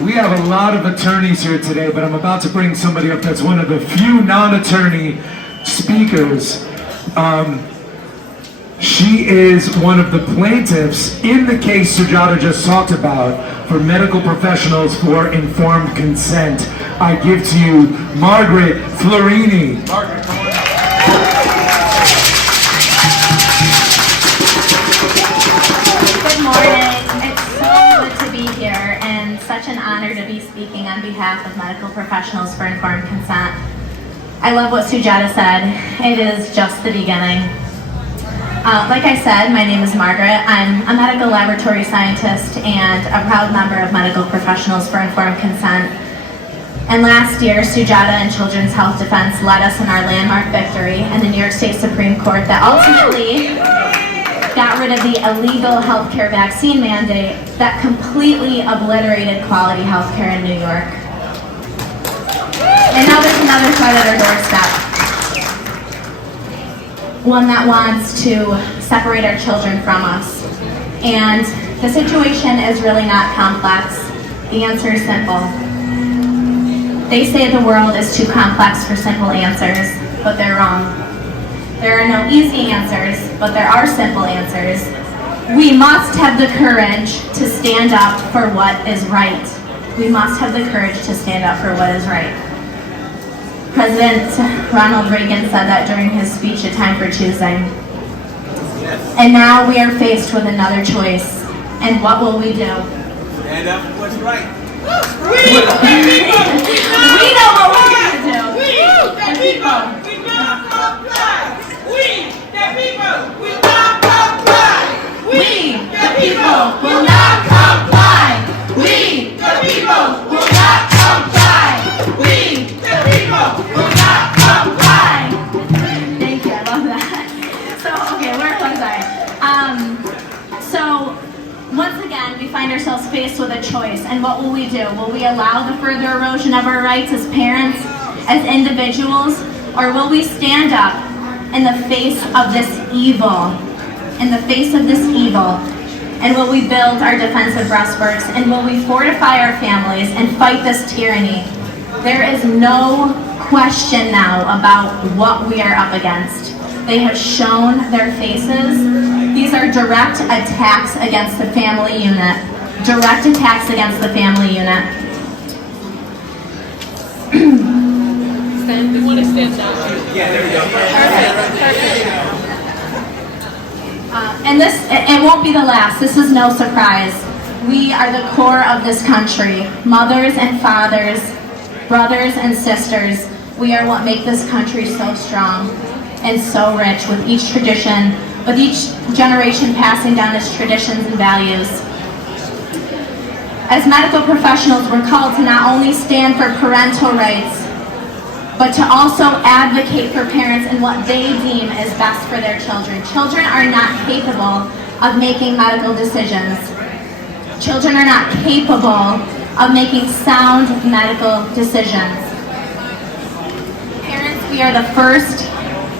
We have a lot of attorneys here today, but I'm about to bring somebody up that's one of the few non-attorney speakers. She is one of the plaintiffs in the case Sujata just talked about for medical professionals for informed consent. I give to you Margaret Florini. Margaret, come on. Good morning. It's so good to be here and such an honor to be speaking on behalf of medical professionals for informed consent. I love what Sujata said. It is just the beginning. Like I said, my name is Margaret. I'm a medical laboratory scientist and a proud member of Medical Professionals for Informed Consent. And last year, Sujata and Children's Health Defense led us in our landmark victory in the New York State Supreme Court that ultimately got rid of the illegal healthcare vaccine mandate that completely obliterated quality healthcare in New York. And now there's another threat at our doorstep. One that wants to separate our children from us. And the situation is really not complex. The answer is simple. They say the world is too complex for simple answers, but they're wrong. There are no easy answers, but there are simple answers. We must have the courage to stand up for what is right. We must have the courage to stand up for what is right. President Ronald Reagan said that during his speech, A Time for Choosing. And now we are faced with another choice. And what will we do? Stand up for what's right. We know what we're going to do. We, the people, we not comply. We, the people, we not comply. We, the people, will not comply. We, the people, will not comply. We, the people, will not comply. Thank you, I love that. So, okay, where was I? So, once again, we find ourselves faced with a choice, and what will we do? Will we allow the further erosion of our rights as parents, as individuals, or will we stand up in the face of this evil, and will we build our defensive breastworks, and will we fortify our families and fight this tyranny? There is no question now about what we are up against. They have shown their faces. These are direct attacks against the family unit. Direct attacks against the family unit. We want to stand down. Yeah, there we go. Perfect. And this, it won't be the last. This is no surprise. We are the core of this country. Mothers and fathers, brothers and sisters, we are what make this country so strong and so rich with each tradition, with each generation passing down its traditions and values. As medical professionals, we're called to not only stand for parental rights, but to also advocate for parents in what they deem is best for their children. Children are not capable of making medical decisions. Children are not capable of making sound medical decisions.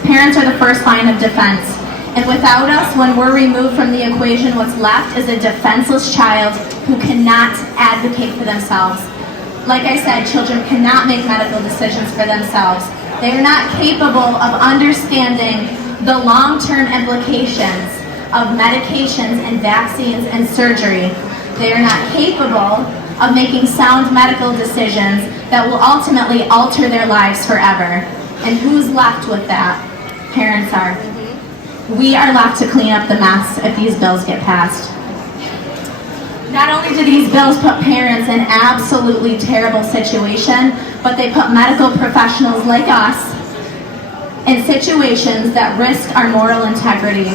Parents are the first line of defense. And without us, when we're removed from the equation, what's left is a defenseless child who cannot advocate for themselves. Like I said, children cannot make medical decisions for themselves. They are not capable of understanding the long-term implications of medications and vaccines and surgery. They are not capable of making sound medical decisions that will ultimately alter their lives forever. And who's left with that? Parents are. We are left to clean up the mess if these bills get passed. Not only do these bills put parents in absolutely terrible situation, but they put medical professionals like us in situations that risk our moral integrity.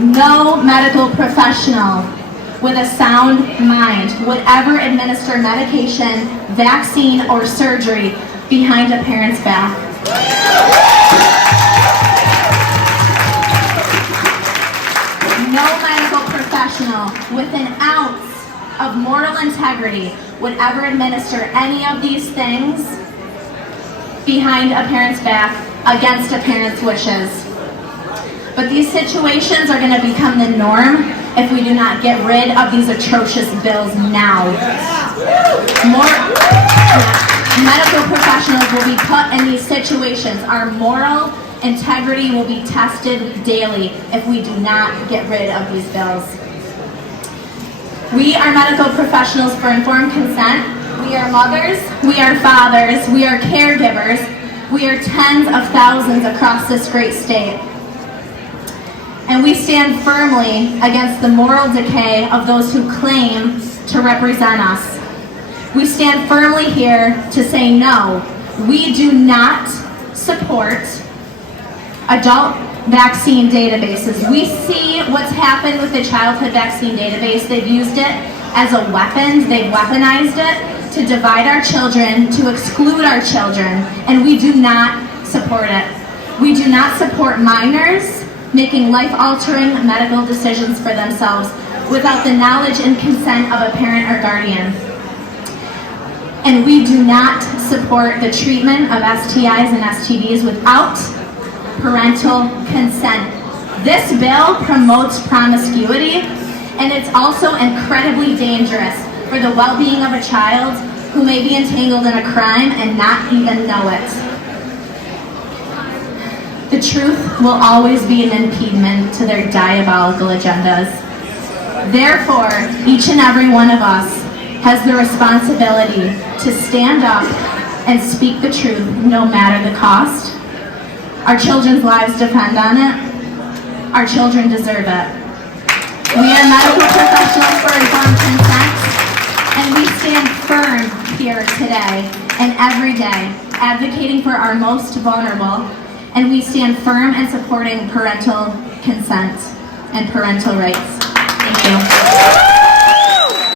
No medical professional with a sound mind would ever administer medication, vaccine, or surgery behind a parent's back. No medical professional with an ounce of moral integrity would ever administer any of these things behind a parent's back against a parent's wishes. But these situations are going to become the norm if we do not get rid of these atrocious bills now. Medical professionals will be put in these situations. Our moral integrity will be tested daily if we do not get rid of these bills. We are medical professionals for informed consent. We are mothers, we are fathers, we are caregivers, we are tens of thousands across this great state. And we stand firmly against the moral decay of those who claim to represent us. We stand firmly here to say no. We do not support adult vaccine databases. We see what's happened with the childhood vaccine database. They've used it as a weapon. They've weaponized it to divide our children, to exclude our children, and we do not support it. We do not support minors making life-altering medical decisions for themselves without the knowledge and consent of a parent or guardian. And we do not support the treatment of STIs and STDs without parental consent. This bill promotes promiscuity, and it's also incredibly dangerous for the well-being of a child who may be entangled in a crime and not even know it. The truth will always be an impediment to their diabolical agendas. Therefore, each and every one of us has the responsibility to stand up and speak the truth no matter the cost. Our children's lives depend on it. Our children deserve it. We are medical professionals for informed consent, and we stand firm here today and every day, advocating for our most vulnerable, and we stand firm in supporting parental consent and parental rights.